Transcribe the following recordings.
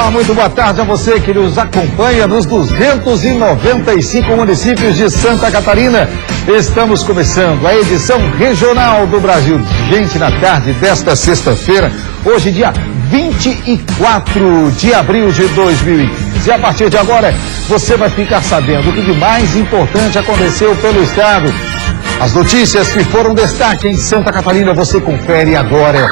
Olá, muito boa tarde a você que nos acompanha nos 295 municípios de Santa Catarina. Estamos começando a edição regional do Brasil Gente na tarde desta sexta-feira, hoje dia 24 de abril de 2015. E a partir de agora, você vai ficar sabendo o que de mais importante aconteceu pelo estado. As notícias que foram destaque em Santa Catarina, você confere agora.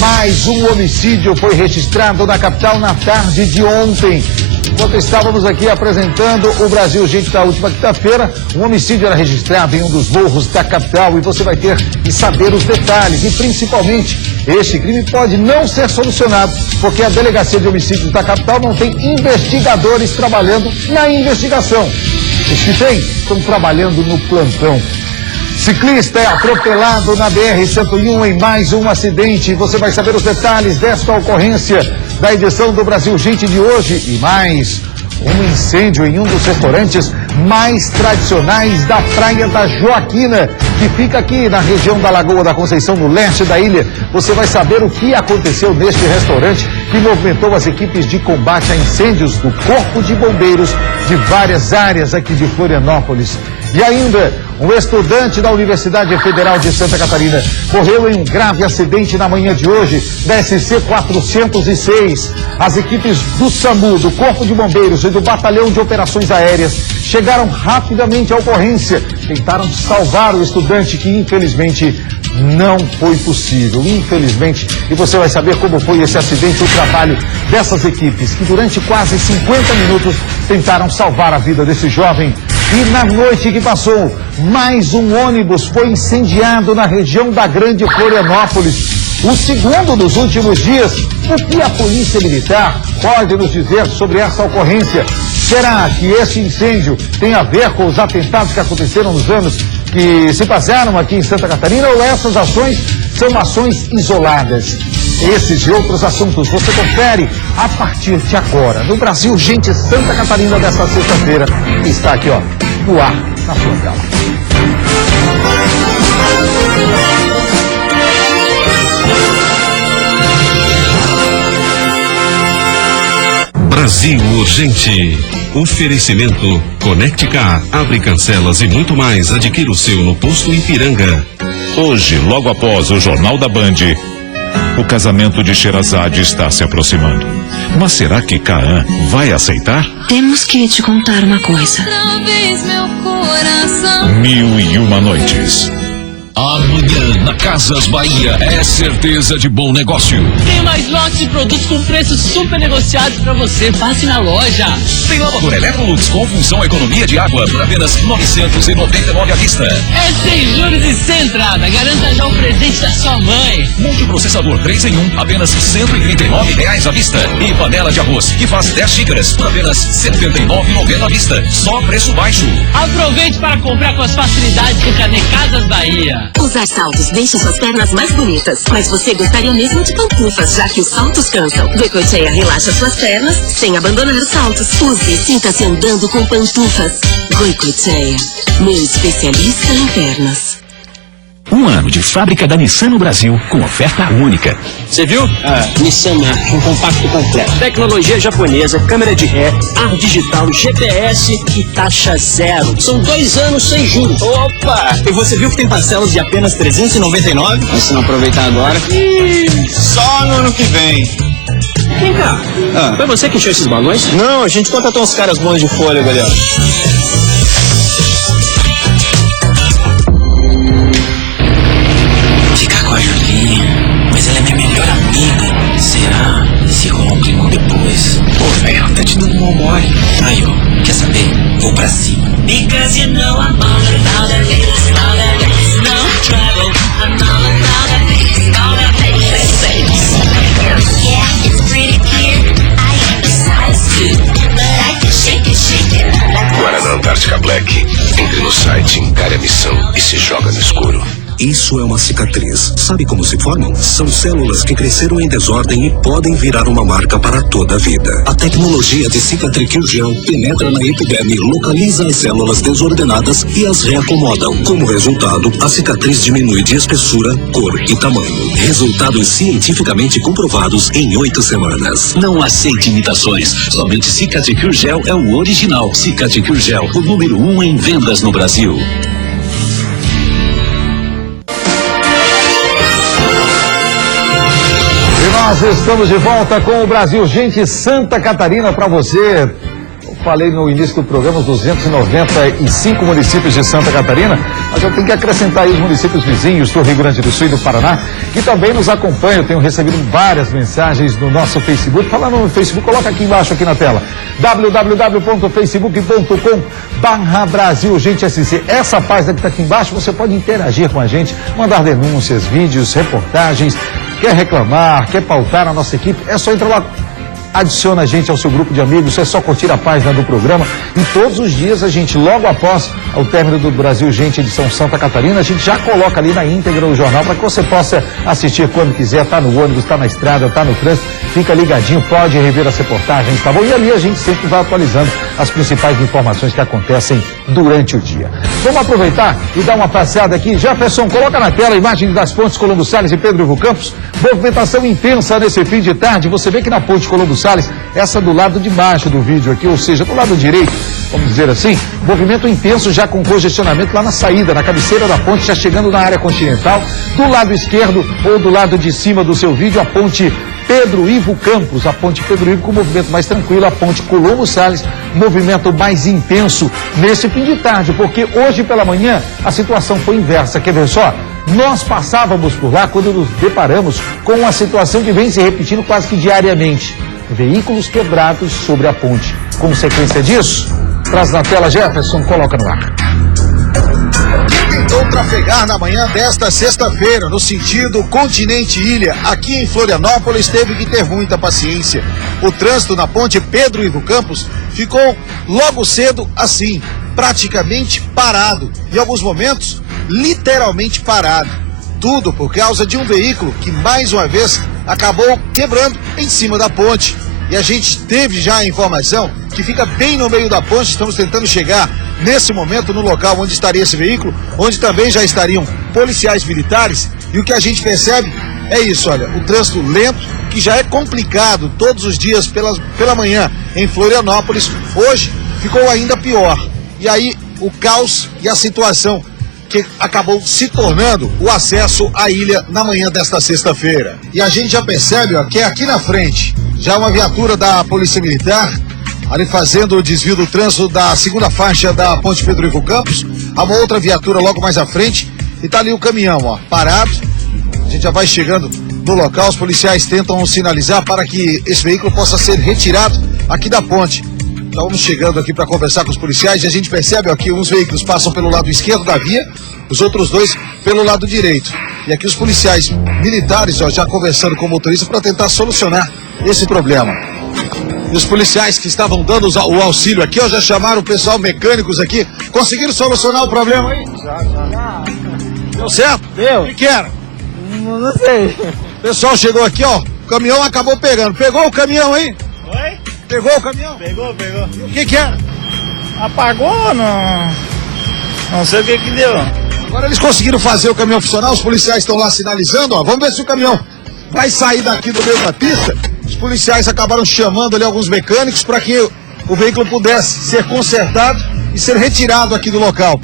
Mais um homicídio foi registrado na capital na tarde de ontem. Enquanto estávamos aqui apresentando o Brasil Gente da última quinta-feira, um homicídio era registrado em um dos morros da capital e você vai ter que saber os detalhes. E principalmente, este crime pode não ser solucionado, porque a Delegacia de Homicídios da capital não tem investigadores trabalhando na investigação. Os que tem estão trabalhando no plantão. Ciclista é atropelado na BR-101 em mais um acidente. Você vai saber os detalhes desta ocorrência da edição do Brasil Gente de hoje. E mais um incêndio em um dos restaurantes mais tradicionais da Praia da Joaquina, que fica aqui na região da Lagoa da Conceição, no leste da ilha. Você vai saber o que aconteceu neste restaurante que movimentou as equipes de combate a incêndios do Corpo de Bombeiros de várias áreas aqui de Florianópolis. E ainda, um estudante da Universidade Federal de Santa Catarina morreu em um grave acidente na manhã de hoje, da SC 406. As equipes do SAMU, do Corpo de Bombeiros e do Batalhão de Operações Aéreas chegaram rapidamente à ocorrência. Tentaram salvar o estudante, que infelizmente não foi possível. Infelizmente. E você vai saber como foi esse acidente, o trabalho dessas equipes, que durante quase 50 minutos tentaram salvar a vida desse jovem. E na noite que passou, mais um ônibus foi incendiado na região da Grande Florianópolis. O segundo dos últimos dias. O que a Polícia Militar pode nos dizer sobre essa ocorrência? Será que esse incêndio tem a ver com os atentados que aconteceram nos anos que se passaram aqui em Santa Catarina, ou essas ações são ações isoladas? Esses e outros assuntos você confere a partir de agora no Brasil Gente Santa Catarina dessa sexta-feira, que está aqui, ó, no ar, na sua tela. Brasil Urgente. Oferecimento Conectar, abre cancelas e muito mais. Adquira o seu no posto Ipiranga. Hoje, logo após o Jornal da Band, o casamento de Sherazade está se aproximando. Mas será que Kaan vai aceitar? Temos que te contar uma coisa. Talvez meu coração. 1001 noites. Amanhã, na Casas Bahia, é certeza de bom negócio. Tem mais lotes de produtos com preços super negociados pra você. Passe na loja. Tem lavadora Electrolux com função economia de água por apenas R$ 999 à vista. É sem juros e sem entrada. Garanta já o presente da sua mãe. Multiprocessador 3 em 1, apenas R$ 139 à vista. E panela de arroz, que faz 10 xícaras, por apenas R$ 79,90 à vista. Só preço baixo. Aproveite para comprar com as facilidades do Cadê Casas Bahia. Usar saltos deixa suas pernas mais bonitas, mas você gostaria mesmo de pantufas, já que os saltos cansam. Goicoechea relaxa suas pernas sem abandonar os saltos. Use e sinta-se andando com pantufas. Goicoechea, meu especialista em pernas. Um ano de fábrica da Nissan no Brasil, com oferta única. Você viu? Nissan March, um compacto completo. Tecnologia japonesa, câmera de ré, ar digital, GPS e taxa zero. São 2 anos sem juros. Opa! E você viu que tem parcelas de apenas R$ 399? Mas se não aproveitar agora... Só no ano que vem. Vem cá. Foi você que encheu esses balões? Não, a gente contratou uns caras bons de fôlego ali, ó. Mas ela é minha melhor amiga. Será? Se rolar um climão depois. Pô, velho, tá te dando um mole. Aí, ó, quer saber? Vou pra cima. Because you know I'm all about it, it's all that is no trouble. I'm all about it, it's all that is. Yeah, it's pretty clear. I am a size 2, but I can shake it. Guaraná Antártica Black. Entre no site, encare a missão e se joga no escuro. Isso é uma cicatriz. Sabe como se formam? São células que cresceram em desordem e podem virar uma marca para toda a vida. A tecnologia de Cicatricure Gel penetra na epiderme, localiza as células desordenadas e as reacomodam. Como resultado, a cicatriz diminui de espessura, cor e tamanho. Resultados cientificamente comprovados em 8 semanas. Não aceite imitações. Somente Cicatricure Gel é o original. Cicatricure Gel, o número 1 em vendas no Brasil. E nós estamos de volta com o Brasil Gente Santa Catarina para você. Eu falei no início do programa os 295 municípios de Santa Catarina, mas eu tenho que acrescentar aí os municípios vizinhos do Rio Grande do Sul e do Paraná, que também nos acompanham. Eu tenho recebido várias mensagens no nosso Facebook. Falando no Facebook, coloca aqui embaixo, aqui na tela, www.facebook.com/BrasilGenteSC. Essa página que está aqui embaixo, você pode interagir com a gente, mandar denúncias, vídeos, reportagens. Quer reclamar, quer pautar a nossa equipe, é só entrar lá, adiciona a gente ao seu grupo de amigos, é só curtir a página do programa. E todos os dias a gente, logo após o término do Brasil Gente edição Santa Catarina, a gente já coloca ali na íntegra o jornal para que você possa assistir quando quiser, tá no ônibus, tá na estrada, tá no trânsito, fica ligadinho, pode rever as reportagens, tá bom? E ali a gente sempre vai atualizando as principais informações que acontecem durante o dia. Vamos aproveitar e dar uma passeada aqui. Jefferson, coloca na tela a imagem das pontes Colombo Salles e Pedro Ivo Campos. Movimentação intensa nesse fim de tarde. Você vê que na ponte Colombo Salles, essa do lado de baixo do vídeo aqui, ou seja, do lado direito, vamos dizer assim, movimento intenso já com congestionamento lá na saída, na cabeceira da ponte, já chegando na área continental. Do lado esquerdo ou do lado de cima do seu vídeo, a ponte Pedro Ivo Campos, a ponte Pedro Ivo com movimento mais tranquilo, a ponte Colombo Salles, movimento mais intenso nesse fim de tarde, porque hoje pela manhã a situação foi inversa. Quer ver só? Nós passávamos por lá quando nos deparamos com uma situação que vem se repetindo quase que diariamente. Veículos quebrados sobre a ponte. Consequência disso? Traz na tela, Jefferson, coloca no ar. Tentou trafegar na manhã desta sexta-feira, no sentido continente-ilha, aqui em Florianópolis, teve que ter muita paciência. O trânsito na ponte Pedro Ivo Campos ficou logo cedo assim, praticamente parado. Em alguns momentos, literalmente parado. Tudo por causa de um veículo que, mais uma vez, acabou quebrando em cima da ponte. E a gente teve já a informação que fica bem no meio da ponte. Estamos tentando chegar nesse momento no local onde estaria esse veículo, onde também já estariam policiais militares. E o que a gente percebe é isso, olha, o trânsito lento, que já é complicado todos os dias pela manhã em Florianópolis, hoje ficou ainda pior. E aí o caos e a situação que acabou se tornando o acesso à ilha na manhã desta sexta-feira. E a gente já percebe, ó, que é aqui na frente, já uma viatura da Polícia Militar, ali fazendo o desvio do trânsito da segunda faixa da ponte Pedro Ivo Campos, há uma outra viatura logo mais à frente, e tá ali o caminhão, ó, parado. A gente já vai chegando no local, os policiais tentam sinalizar para que esse veículo possa ser retirado aqui da ponte. Estamos chegando aqui para conversar com os policiais e a gente percebe aqui uns veículos passam pelo lado esquerdo da via, os outros dois pelo lado direito. E aqui os policiais militares, ó, já conversando com o motorista para tentar solucionar esse problema. E os policiais que estavam dando o auxílio aqui, ó, já chamaram o pessoal mecânicos aqui. Conseguiram solucionar o problema aí? Já. Deu certo? Deu. O que era? Não sei. O pessoal chegou aqui, ó, o caminhão acabou pegando. Pegou o caminhão aí? Oi? Pegou o caminhão? Pegou. E o que era? Apagou, não sei o que deu. Agora eles conseguiram fazer o caminhão funcionar, os policiais estão lá sinalizando, ó. Vamos ver se o caminhão vai sair daqui do meio da pista. Os policiais acabaram chamando ali alguns mecânicos para que o veículo pudesse ser consertado e ser retirado aqui do local.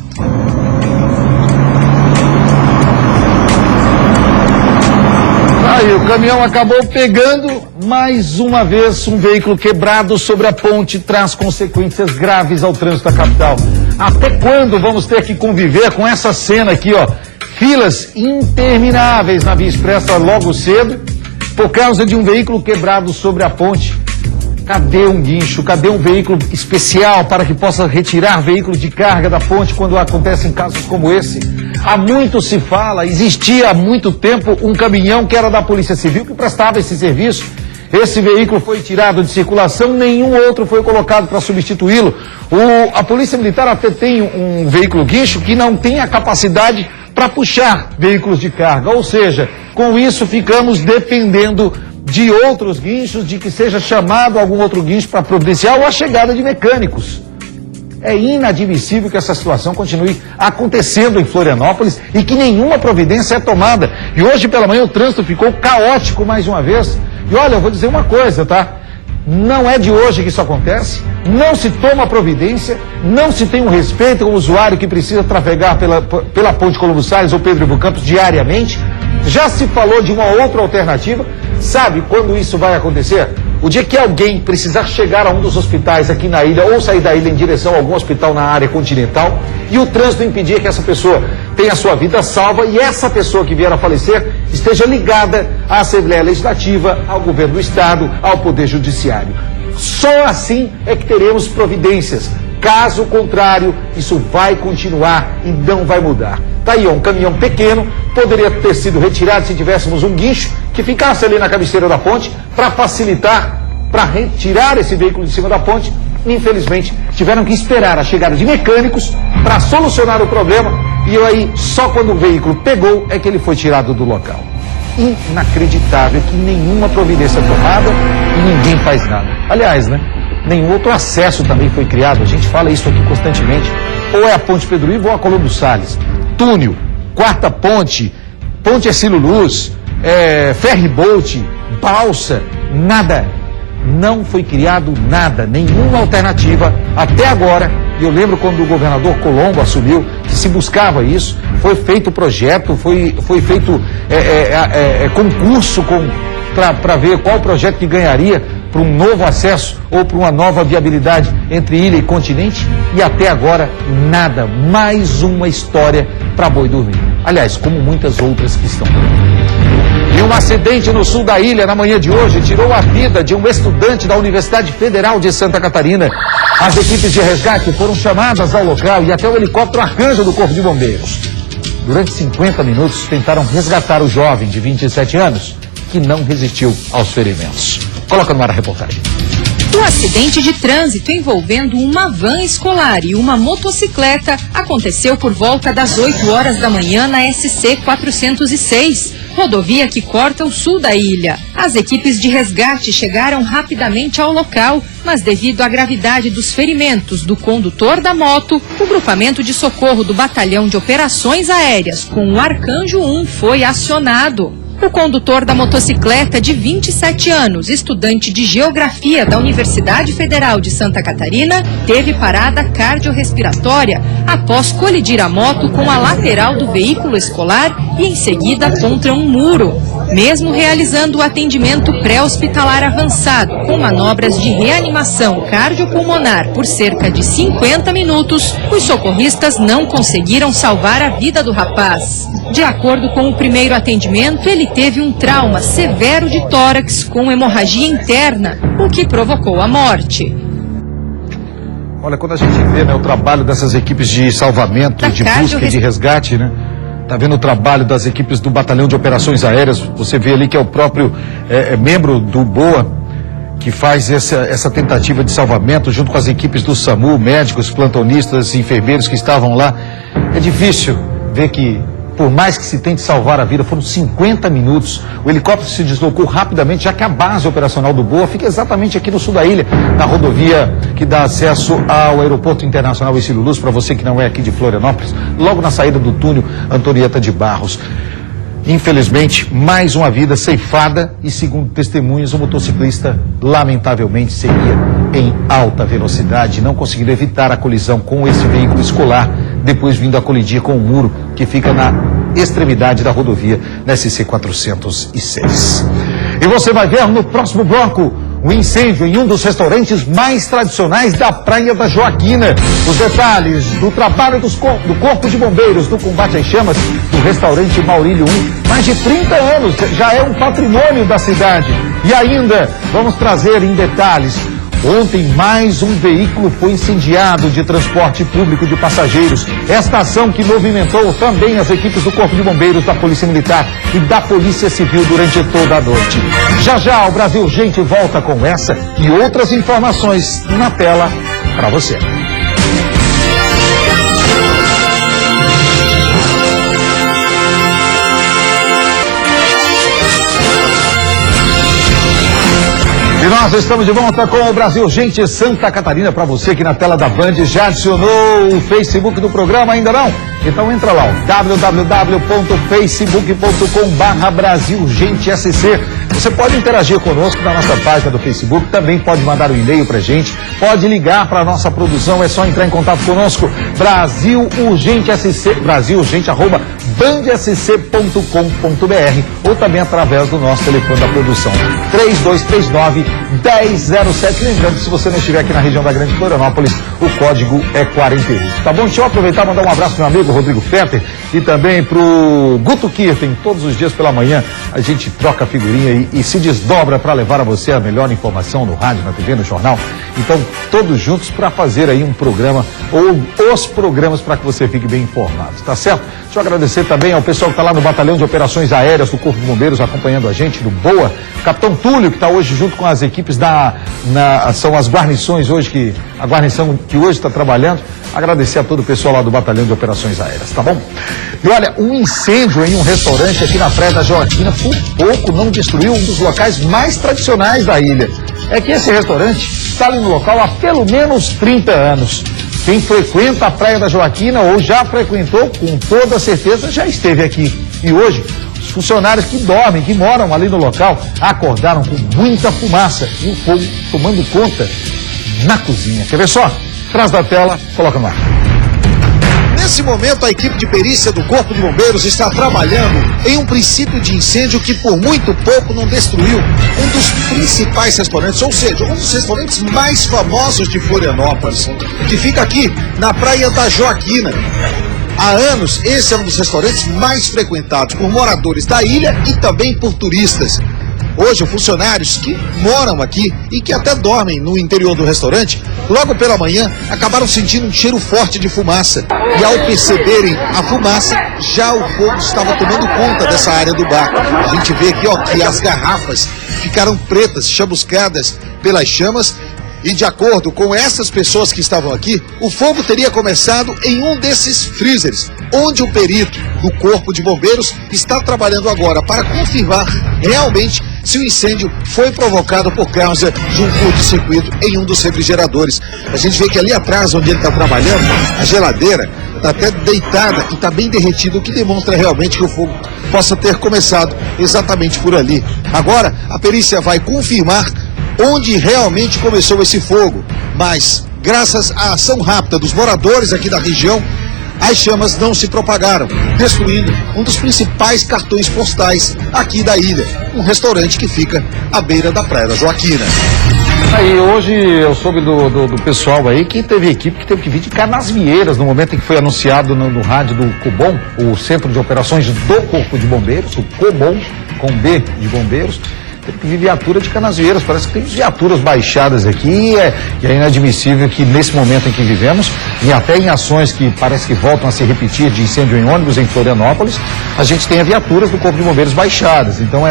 Aí o caminhão acabou pegando, mais uma vez, um veículo quebrado sobre a ponte traz consequências graves ao trânsito da capital. Até quando vamos ter que conviver com essa cena aqui, ó? Filas intermináveis na Via Expressa logo cedo, por causa de um veículo quebrado sobre a ponte. Cadê um guincho? Cadê um veículo especial para que possa retirar veículo de carga da ponte quando acontecem casos como esse? Há muito se fala, existia há muito tempo um caminhão que era da Polícia Civil que prestava esse serviço. Esse veículo foi tirado de circulação, nenhum outro foi colocado para substituí-lo. A Polícia Militar até tem um veículo guincho que não tem a capacidade para puxar veículos de carga. Ou seja, com isso ficamos dependendo de outros guinchos, de que seja chamado algum outro guincho para providenciar ou a chegada de mecânicos. É inadmissível que essa situação continue acontecendo em Florianópolis e que nenhuma providência é tomada. E hoje pela manhã o trânsito ficou caótico mais uma vez. E olha, eu vou dizer uma coisa, tá? Não é de hoje que isso acontece, não se toma providência, não se tem um respeito ao usuário que precisa trafegar pela Ponte Colombo Salles ou Pedro Ivo Campos diariamente. Já se falou de uma outra alternativa. Sabe quando isso vai acontecer? O dia que alguém precisar chegar a um dos hospitais aqui na ilha ou sair da ilha em direção a algum hospital na área continental e o trânsito impedir que essa pessoa tenha a sua vida salva e essa pessoa que vier a falecer esteja ligada à Assembleia Legislativa, ao governo do Estado, ao Poder Judiciário. Só assim é que teremos providências. Caso contrário, isso vai continuar e não vai mudar. Tá aí, ó, um caminhão pequeno poderia ter sido retirado se tivéssemos um guincho que ficasse ali na cabeceira da ponte para facilitar, para retirar esse veículo de cima da ponte. Infelizmente, tiveram que esperar a chegada de mecânicos para solucionar o problema e aí, só quando o veículo pegou, é que ele foi tirado do local. Inacreditável que nenhuma providência é tomada e ninguém faz nada. Aliás, né? Nenhum outro acesso também foi criado, a gente fala isso aqui constantemente. Ou é a Ponte Pedro Ivo ou a Colombo Salles. Túnel, quarta ponte, Ponte Ercílio Luz, ferryboat, balsa, nada. Não foi criado nada, nenhuma alternativa até agora. E eu lembro quando o governador Colombo assumiu que se buscava isso, foi feito projeto, foi feito concurso para ver qual projeto que ganharia para um novo acesso ou para uma nova viabilidade entre ilha e continente, e até agora nada. Mais uma história para boi dormir. Aliás, como muitas outras que estão por aí. E um acidente no sul da ilha na manhã de hoje tirou a vida de um estudante da Universidade Federal de Santa Catarina. As equipes de resgate foram chamadas ao local e até o helicóptero Arcanjo do Corpo de Bombeiros. Durante 50 minutos tentaram resgatar o jovem de 27 anos, que não resistiu aos ferimentos. Coloca no ar a reportagem. O acidente de trânsito envolvendo uma van escolar e uma motocicleta aconteceu por volta das 8 horas da manhã na SC 406, rodovia que corta o sul da ilha. As equipes de resgate chegaram rapidamente ao local, mas devido à gravidade dos ferimentos do condutor da moto, o grupamento de socorro do Batalhão de Operações Aéreas com o Arcanjo 1 foi acionado. O condutor da motocicleta, de 27 anos, estudante de Geografia da Universidade Federal de Santa Catarina, teve parada cardiorrespiratória após colidir a moto com a lateral do veículo escolar e em seguida contra um muro. Mesmo realizando o atendimento pré-hospitalar avançado com manobras de reanimação cardiopulmonar por cerca de 50 minutos, os socorristas não conseguiram salvar a vida do rapaz. De acordo com o primeiro atendimento, ele teve um trauma severo de tórax com hemorragia interna, o que provocou a morte. Olha, quando a gente vê, né, o trabalho dessas equipes de salvamento, de busca e de resgate, né? Tá vendo o trabalho das equipes do Batalhão de Operações Aéreas, você vê ali que é o próprio membro do BOA que faz essa tentativa de salvamento junto com as equipes do SAMU, médicos, plantonistas, enfermeiros que estavam lá. É difícil ver que, por mais que se tente salvar a vida, foram 50 minutos. O helicóptero se deslocou rapidamente, já que a base operacional do BOA fica exatamente aqui no sul da ilha, na rodovia que dá acesso ao Aeroporto Internacional Ercílio Luz, para você que não é aqui de Florianópolis, logo na saída do túnel Antonieta de Barros. Infelizmente, mais uma vida ceifada e, segundo testemunhas, o motociclista lamentavelmente seguia em alta velocidade, não conseguindo evitar a colisão com esse veículo escolar, depois vindo a colidir com o muro que fica na extremidade da rodovia na SC 406. E você vai ver no próximo bloco o incêndio em um dos restaurantes mais tradicionais da Praia da Joaquina. Os detalhes do trabalho do Corpo de Bombeiros no combate às chamas do restaurante Maurílio 1. Mais de 30 anos, já é um patrimônio da cidade. E ainda vamos trazer em detalhes. Ontem, mais um veículo foi incendiado de transporte público de passageiros. Esta ação que movimentou também as equipes do Corpo de Bombeiros, da Polícia Militar e da Polícia Civil durante toda a noite. Já já, o Brasil Urgente volta com essa e outras informações na tela para você. Nós estamos de volta com o Brasil Gente Santa Catarina. Para você que na tela da Band já adicionou o Facebook do programa, ainda não? Então entra lá, www.facebook.com/BrasilGenteSC. Você pode interagir conosco na nossa página do Facebook, também pode mandar um e-mail pra gente, pode ligar para a nossa produção, é só entrar em contato conosco, BrasilUrgenteSC, BrasilUrgente@bandsc.com.br, ou também através do nosso telefone da produção, 3239-1007. Lembrando, se você não estiver aqui na região da Grande Florianópolis, o código é 48. Tá bom? Deixa eu aproveitar e mandar um abraço pro meu amigo Rodrigo Fetter e também pro Guto Kirten. Todos os dias pela manhã a gente troca figurinha e se desdobra para levar a você a melhor informação no rádio, na TV, no jornal. Então, todos juntos para fazer aí um programa, ou os programas, para que você fique bem informado, tá certo? Deixa eu agradecer também ao pessoal que está lá no Batalhão de Operações Aéreas do Corpo de Bombeiros, acompanhando a gente, do BOA, Capitão Túlio, que está hoje junto com as equipes são as guarnições hoje, a guarnição que hoje está trabalhando. Agradecer a todo o pessoal lá do Batalhão de Operações Aéreas, tá bom? E olha, um incêndio em um restaurante aqui na Praia da Joaquina, por pouco não destruiu um dos locais mais tradicionais da ilha. É que esse restaurante está ali no local há pelo menos 30 anos. Quem frequenta a Praia da Joaquina ou já frequentou, com toda certeza já esteve aqui. E hoje, os funcionários que dormem, que moram ali no local, acordaram com muita fumaça e o fogo tomando conta na cozinha. Quer ver só? Atrás da tela, coloca no ar. Nesse momento, a equipe de perícia do Corpo de Bombeiros está trabalhando em um princípio de incêndio que por muito pouco não destruiu um dos principais restaurantes, ou seja, um dos restaurantes mais famosos de Florianópolis, que fica aqui na Praia da Joaquina. Há anos, esse é um dos restaurantes mais frequentados por moradores da ilha e também por turistas. Hoje, funcionários que moram aqui e que até dormem no interior do restaurante, logo pela manhã, acabaram sentindo um cheiro forte de fumaça. E ao perceberem a fumaça, já o fogo estava tomando conta dessa área do bar. A gente vê aqui, ó, que as garrafas ficaram pretas, chamuscadas pelas chamas. E de acordo com essas pessoas que estavam aqui, o fogo teria começado em um desses freezers, onde o perito do Corpo de Bombeiros está trabalhando agora para confirmar realmente se o incêndio foi provocado por causa de um curto-circuito em um dos refrigeradores. A gente vê que ali atrás, onde ele está trabalhando, a geladeira está até deitada e está bem derretida, o que demonstra realmente que o fogo possa ter começado exatamente por ali. Agora, a perícia vai confirmar onde realmente começou esse fogo, mas graças à ação rápida dos moradores aqui da região, as chamas não se propagaram, destruindo um dos principais cartões postais aqui da ilha, um restaurante que fica à beira da Praia da Joaquina. Aí hoje eu soube do pessoal aí que teve equipe que teve que vir de Canasvieiras no momento em que foi anunciado no rádio do COBOM, o Centro de Operações do Corpo de Bombeiros, o COBOM, com B de Bombeiros. Teve que vir viatura de Canasvieiras, parece que tem viaturas baixadas aqui, e é inadmissível que nesse momento em que vivemos, e até em ações que parece que voltam a se repetir de incêndio em ônibus em Florianópolis, a gente tem viaturas do Corpo de Bombeiros baixadas. Então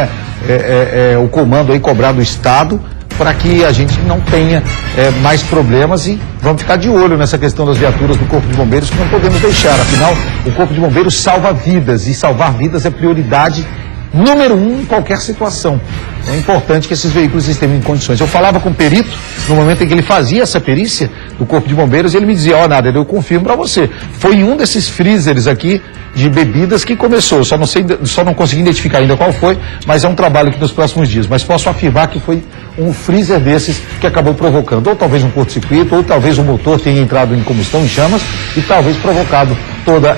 o comando aí cobrar do Estado para que a gente não tenha mais problemas, e vamos ficar de olho nessa questão das viaturas do Corpo de Bombeiros, que não podemos deixar. Afinal, o Corpo de Bombeiros salva vidas, e salvar vidas é prioridade número 1 em qualquer situação. É importante que esses veículos estejam em condições. Eu falava com o perito, no momento em que ele fazia essa perícia do Corpo de Bombeiros, e ele me dizia, Nader, eu confirmo para você, foi em um desses freezers aqui de bebidas que começou. Só não consegui identificar ainda qual foi, mas é um trabalho aqui nos próximos dias. Mas posso afirmar que foi um freezer desses que acabou provocando, ou talvez um curto-circuito, ou talvez o motor tenha entrado em combustão, em chamas, e talvez provocado toda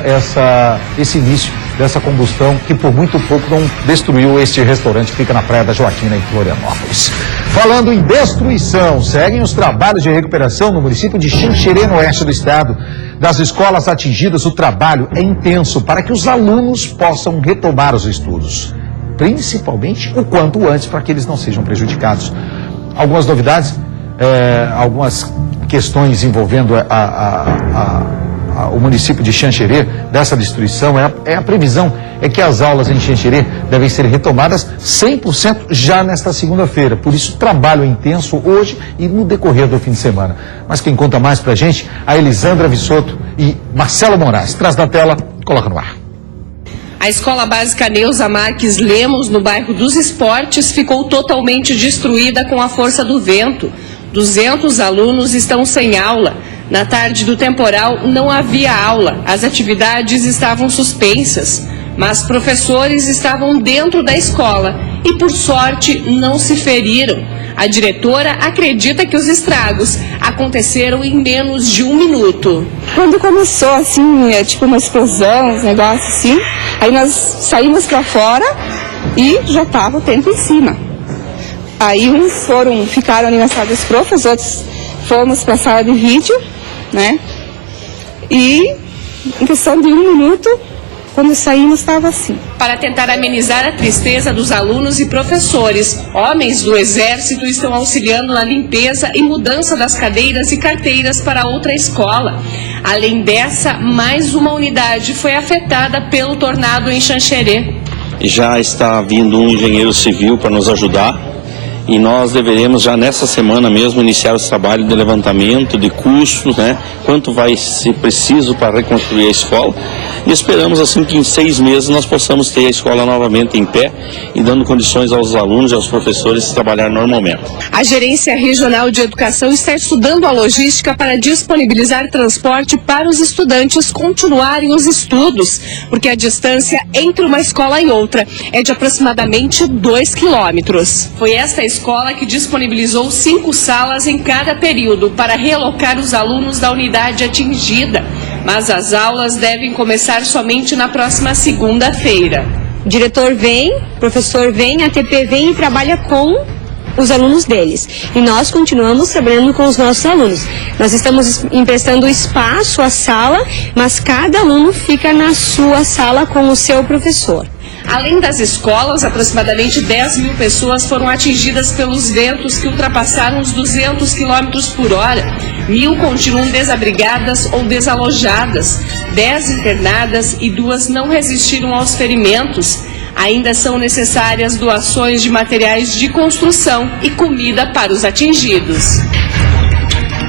esse início dessa combustão que por muito pouco não destruiu este restaurante que fica na Praia da Joaquina, em Florianópolis. Falando em destruição, seguem os trabalhos de recuperação no município de Xanxerê, no oeste do estado. Das escolas atingidas, o trabalho é intenso para que os alunos possam retomar os estudos, principalmente o quanto antes, para que eles não sejam prejudicados. Algumas novidades, algumas questões envolvendo o município de Xanxerê, dessa destruição, a previsão é que as aulas em Xanxerê devem ser retomadas 100% já nesta segunda-feira. Por isso, trabalho intenso hoje e no decorrer do fim de semana. Mas quem conta mais pra gente, a Elisandra Vissoto e Marcelo Moraes. Traz da tela, coloca no ar. A Escola Básica Neuza Marques Lemos, no bairro dos Esportes, ficou totalmente destruída com a força do vento. 200 alunos estão sem aula. Na tarde do temporal não havia aula, as atividades estavam suspensas, mas professores estavam dentro da escola e, por sorte, não se feriram. A diretora acredita que os estragos aconteceram em menos de 1 minuto. Quando começou assim, tipo uma explosão, uns negócios assim, aí nós saímos para fora e já estava o tempo em cima. Aí uns ficaram ali na sala dos profs, outros fomos para a sala de vídeo, né? E em questão de 1 minuto, quando saímos, estava assim. Para tentar amenizar a tristeza dos alunos e professores, homens do Exército estão auxiliando na limpeza e mudança das cadeiras e carteiras para outra escola. Além dessa, mais uma unidade foi afetada pelo tornado em Xanxerê. Já está vindo um engenheiro civil para nos ajudar. E nós deveremos já nessa semana mesmo iniciar esse trabalho de levantamento de custos, né? Quanto vai ser preciso para reconstruir a escola. E esperamos assim que em 6 meses nós possamos ter a escola novamente em pé e dando condições aos alunos e aos professores de trabalhar normalmente. A Gerência Regional de Educação está estudando a logística para disponibilizar transporte para os estudantes continuarem os estudos, porque a distância entre uma escola e outra é de aproximadamente 2 quilômetros. Foi esta escola que disponibilizou 5 salas em cada período para realocar os alunos da unidade atingida. Mas as aulas devem começar somente na próxima segunda-feira. O diretor vem, o professor vem, a TP vem e trabalha com os alunos deles. E nós continuamos trabalhando com os nossos alunos. Nós estamos emprestando espaço à sala, mas cada aluno fica na sua sala com o seu professor. Além das escolas, aproximadamente 10 mil pessoas foram atingidas pelos ventos que ultrapassaram os 200 km por hora. 1.000 continuam desabrigadas ou desalojadas, 10 internadas e 2 não resistiram aos ferimentos. Ainda são necessárias doações de materiais de construção e comida para os atingidos.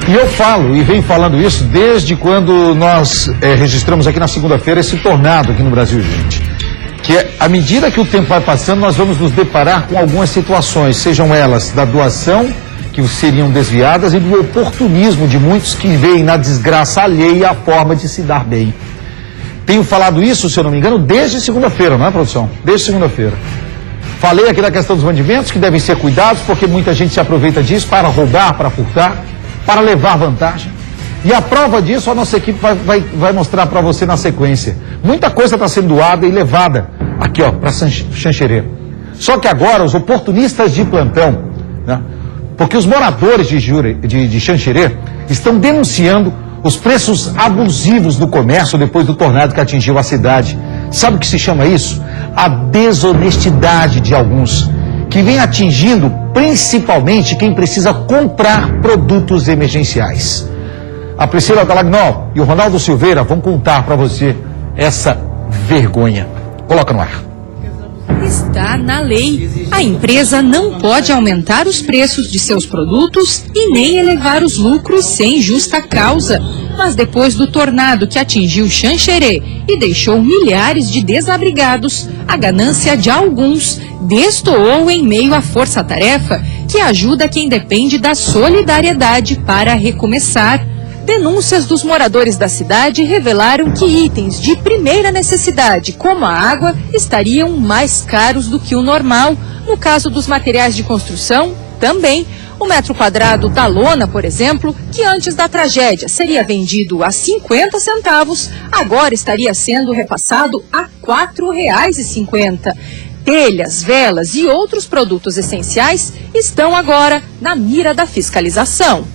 E eu falo e venho falando isso desde quando nós registramos aqui na segunda-feira esse tornado aqui no Brasil, gente. Que à medida que o tempo vai passando, nós vamos nos deparar com algumas situações, sejam elas da doação, que seriam desviadas, e do oportunismo de muitos que veem na desgraça alheia a forma de se dar bem. Tenho falado isso, se eu não me engano, desde segunda-feira, não é, produção? Desde segunda-feira. Falei aqui da questão dos mantimentos, que devem ser cuidados, porque muita gente se aproveita disso para roubar, para furtar, para levar vantagem. E a prova disso a nossa equipe vai mostrar para você na sequência. Muita coisa está sendo doada e levada aqui, ó, para Xanxerê. Só que agora os oportunistas de plantão, né, porque os moradores de Xanxerê estão denunciando os preços abusivos do comércio depois do tornado que atingiu a cidade. Sabe o que se chama isso? A desonestidade de alguns, que vem atingindo principalmente quem precisa comprar produtos emergenciais. A Priscila Dalagnol e o Ronaldo Silveira vão contar para você essa vergonha. Coloca no ar. Está na lei. A empresa não pode aumentar os preços de seus produtos e nem elevar os lucros sem justa causa. Mas depois do tornado que atingiu Xanxerê e deixou milhares de desabrigados, a ganância de alguns destoou em meio à força-tarefa que ajuda quem depende da solidariedade para recomeçar. Denúncias dos moradores da cidade revelaram que itens de primeira necessidade, como a água, estariam mais caros do que o normal. No caso dos materiais de construção, também. O metro quadrado da lona, por exemplo, que antes da tragédia seria vendido a 50 centavos, agora estaria sendo repassado a R$ 4,50. Telhas, velas e outros produtos essenciais estão agora na mira da fiscalização.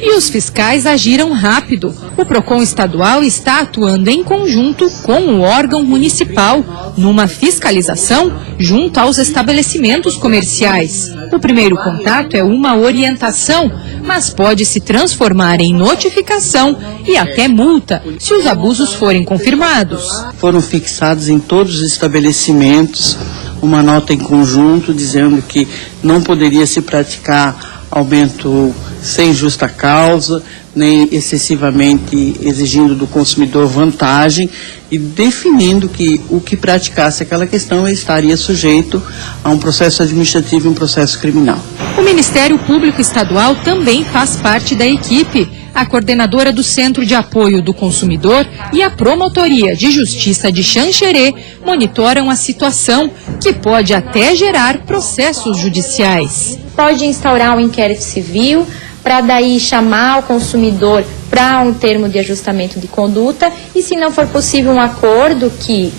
E os fiscais agiram rápido. O PROCON estadual está atuando em conjunto com o órgão municipal numa fiscalização junto aos estabelecimentos comerciais. O primeiro contato é uma orientação, mas pode se transformar em notificação e até multa se os abusos forem confirmados. Foram fixados em todos os estabelecimentos uma nota em conjunto dizendo que não poderia se praticar aumento sem justa causa, nem excessivamente exigindo do consumidor vantagem, e definindo que o que praticasse aquela questão estaria sujeito a um processo administrativo e um processo criminal. O Ministério Público Estadual também faz parte da equipe. A coordenadora do Centro de Apoio do Consumidor e a Promotoria de Justiça de Xanxerê monitoram a situação, que pode até gerar processos judiciais. Pode instaurar um inquérito civil para daí chamar o consumidor para um termo de ajustamento de conduta e, se não for possível um acordo que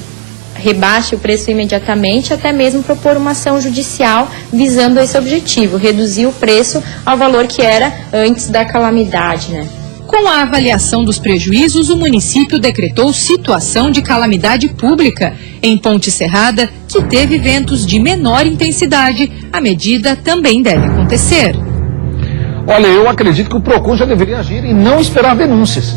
rebaixe o preço imediatamente, até mesmo propor uma ação judicial visando esse objetivo, reduzir o preço ao valor que era antes da calamidade, né? Com a avaliação dos prejuízos, o município decretou situação de calamidade pública. Em Ponte Serrada, que teve ventos de menor intensidade, a medida também deve acontecer. Olha, eu acredito que o PROCON já deveria agir e não esperar denúncias.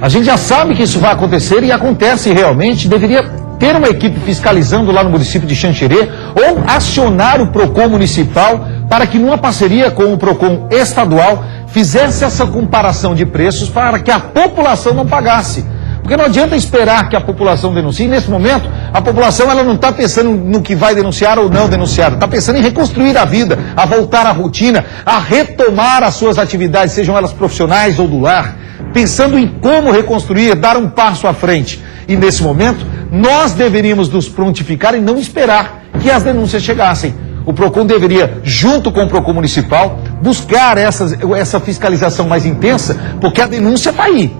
A gente já sabe que isso vai acontecer e acontece realmente, deveria ter uma equipe fiscalizando lá no município de Xanxerê ou acionar o PROCON municipal para que, numa parceria com o PROCON estadual, fizesse essa comparação de preços para que a população não pagasse. Porque não adianta esperar que a população denuncie. Nesse momento, a população ela não está pensando no que vai denunciar ou não denunciar. Está pensando em reconstruir a vida, a voltar à rotina, a retomar as suas atividades, sejam elas profissionais ou do lar. Pensando em como reconstruir, dar um passo à frente. E nesse momento, nós deveríamos nos prontificar e não esperar que as denúncias chegassem. O PROCON deveria, junto com o PROCON municipal, buscar essa fiscalização mais intensa, porque a denúncia está aí.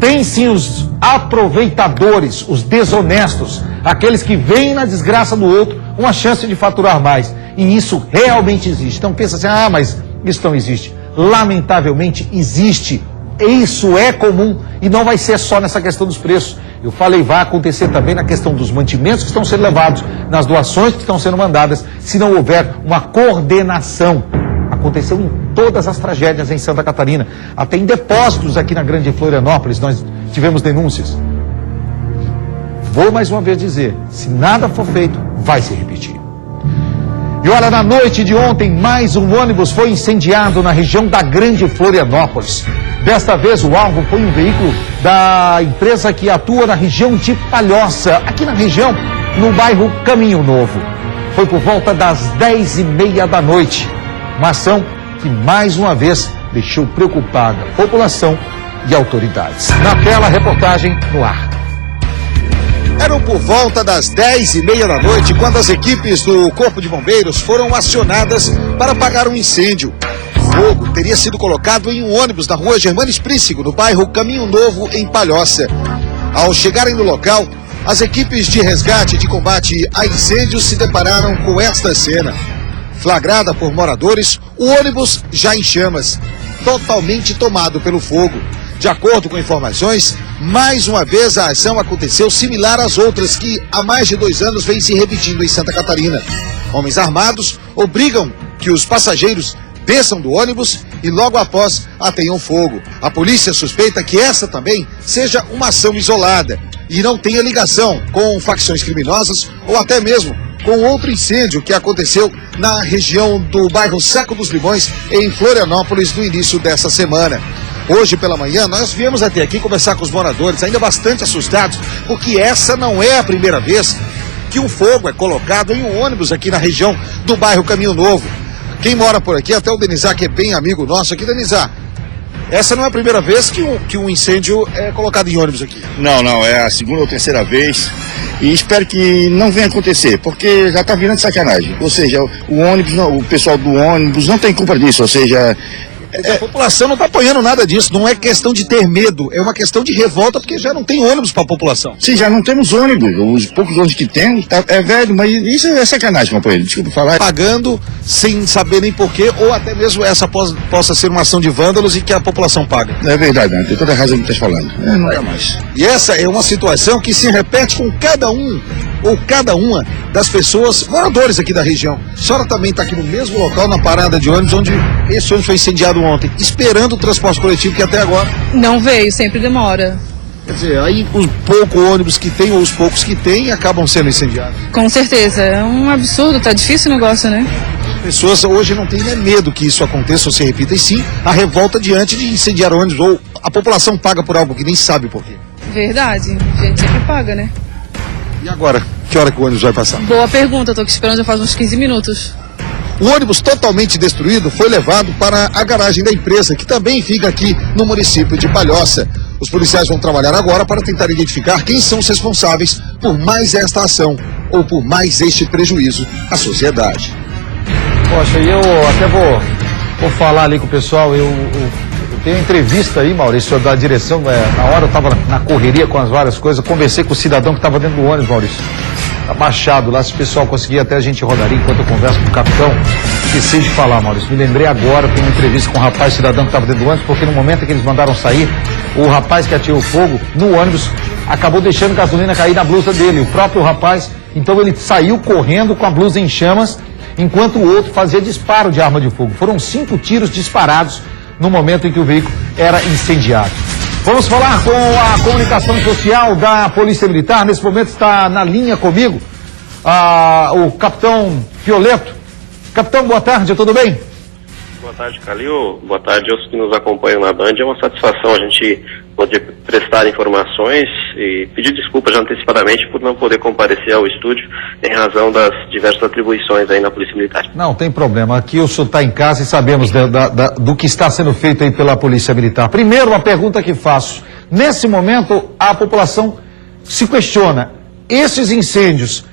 Tem sim os aproveitadores, os desonestos, aqueles que veem na desgraça do outro uma chance de faturar mais. E isso realmente existe. Então pensa assim, mas isso não existe. Lamentavelmente existe. Isso é comum e não vai ser só nessa questão dos preços. Eu falei, vai acontecer também na questão dos mantimentos que estão sendo levados, nas doações que estão sendo mandadas, se não houver uma coordenação. Aconteceu em todas as tragédias em Santa Catarina, até em depósitos aqui na Grande Florianópolis, nós tivemos denúncias. Vou mais uma vez dizer, se nada for feito, vai se repetir. E olha, na noite de ontem, mais um ônibus foi incendiado na região da Grande Florianópolis. Desta vez, o alvo foi um veículo da empresa que atua na região de Palhoça, aqui na região, no bairro Caminho Novo. Foi por volta das 10h30 da noite. Uma ação que, mais uma vez, deixou preocupada a população e autoridades. Na tela, a reportagem no ar. Eram por volta das 10h30 da noite quando as equipes do Corpo de Bombeiros foram acionadas para apagar um incêndio. O fogo teria sido colocado em um ônibus na rua Germanes Príncigo, no bairro Caminho Novo, em Palhoça. Ao chegarem no local, as equipes de resgate e de combate a incêndios se depararam com esta cena. Flagrada por moradores, o ônibus já em chamas, totalmente tomado pelo fogo. De acordo com informações, mais uma vez a ação aconteceu similar às outras que há mais de 2 anos vem se repetindo em Santa Catarina. Homens armados obrigam que os passageiros desçam do ônibus e logo após atenham fogo. A polícia suspeita que essa também seja uma ação isolada e não tenha ligação com facções criminosas ou até mesmo com outro incêndio que aconteceu na região do bairro Saco dos Limões, em Florianópolis, no início dessa semana. Hoje pela manhã nós viemos até aqui conversar com os moradores, ainda bastante assustados, porque essa não é a primeira vez que um fogo é colocado em um ônibus aqui na região do bairro Caminho Novo. Quem mora por aqui, até o Denizar, que é bem amigo nosso aqui, Denizar, essa não é a primeira vez que um incêndio é colocado em ônibus aqui? Não, é a segunda ou terceira vez. E espero que não venha acontecer, porque já está virando sacanagem. Ou seja, o pessoal do ônibus não tem culpa disso, ou seja... A população não está apoiando nada disso, não é questão de ter medo, é uma questão de revolta, porque já não tem ônibus para a população. Sim, já não temos ônibus, os poucos ônibus que tem, é velho, mas isso é sacanagem, companheiro, desculpa falar. Pagando sem saber nem porquê, ou até mesmo essa possa ser uma ação de vândalos e que a população paga. É verdade, tem toda a razão que está falando, não é mais. E essa é uma situação que se repete com cada um ou cada uma das pessoas, moradores aqui da região. A senhora também está aqui no mesmo local, na parada de ônibus, onde esse ônibus foi incendiado ontem, esperando o transporte coletivo, que até agora... Não veio, sempre demora. Quer dizer, aí os poucos ônibus que tem, ou os poucos que tem, acabam sendo incendiados. Com certeza, é um absurdo, tá difícil o negócio, né? Pessoas hoje não têm nem medo que isso aconteça ou se repita, e sim a revolta diante de incendiar ônibus, ou a população paga por algo que nem sabe por quê. Verdade. A gente sempre paga, né? E agora? Que hora que o ônibus vai passar? Boa pergunta, tô aqui esperando já faz uns 15 minutos. O ônibus totalmente destruído foi levado para a garagem da empresa, que também fica aqui no município de Palhoça. Os policiais vão trabalhar agora para tentar identificar quem são os responsáveis por mais esta ação ou por mais este prejuízo à sociedade. Poxa, e eu até vou falar ali com o pessoal, eu tenho entrevista aí, Maurício, da direção, na hora eu estava na correria com as várias coisas, conversei com o cidadão que estava dentro do ônibus, Maurício. Abaixado lá, se o pessoal conseguir, até a gente rodaria enquanto eu converso com o capitão. Esqueci de falar, Maurício, me lembrei agora, tem uma entrevista com um rapaz cidadão que estava dentro do ônibus, porque no momento em que eles mandaram sair, o rapaz que atirou fogo no ônibus acabou deixando gasolina cair na blusa dele, o próprio rapaz, então ele saiu correndo com a blusa em chamas, enquanto o outro fazia disparo de arma de fogo. Foram 5 tiros disparados no momento em que o veículo era incendiado. Vamos falar com a comunicação social da Polícia Militar. Nesse momento está na linha comigo o capitão Pioleto. Capitão, boa tarde, tudo bem? Boa tarde, Calil. Boa tarde aos que nos acompanham na Band. É uma satisfação a gente poder prestar informações e pedir desculpas antecipadamente por não poder comparecer ao estúdio em razão das diversas atribuições aí na Polícia Militar. Não, tem problema. Aqui o senhor está em casa e sabemos do que está sendo feito aí pela Polícia Militar. Primeiro, uma pergunta que faço. Nesse momento, a população se questiona. Esses incêndios,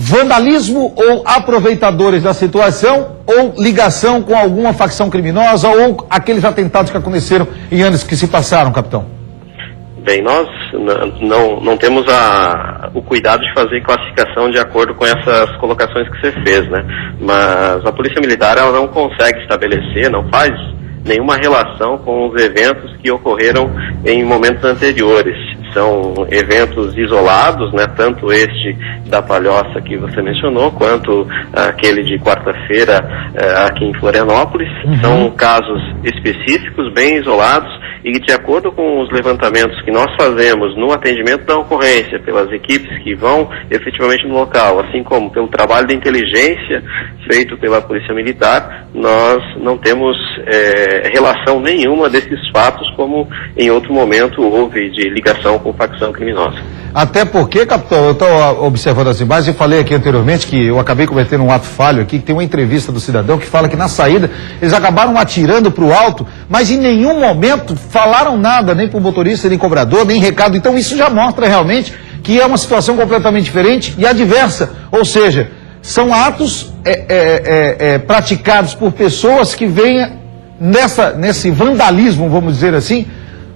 vandalismo ou aproveitadores da situação ou ligação com alguma facção criminosa ou aqueles atentados que aconteceram em anos que se passaram, capitão? Bem, nós não temos o cuidado de fazer classificação de acordo com essas colocações que você fez, né? Mas a Polícia Militar, ela não consegue estabelecer, não faz nenhuma relação com os eventos que ocorreram em momentos anteriores. São eventos isolados, né? Tanto este da Palhoça que você mencionou, quanto aquele de quarta-feira aqui em Florianópolis. São casos específicos, bem isolados, e de acordo com os levantamentos que nós fazemos no atendimento da ocorrência, pelas equipes que vão efetivamente no local, assim como pelo trabalho de inteligência feito pela Polícia Militar, nós não temos relação nenhuma desses fatos como em outro momento houve de ligação com facção criminosa. Até porque, capitão, eu estou observando as imagens e falei aqui anteriormente que eu acabei cometendo um ato falho aqui, que tem uma entrevista do cidadão que fala que na saída eles acabaram atirando para o alto, mas em nenhum momento falaram nada, nem para o motorista, nem cobrador, nem recado. Então isso já mostra realmente que é uma situação completamente diferente e adversa. Ou seja, são atos praticados por pessoas que vêm nesse vandalismo, vamos dizer assim,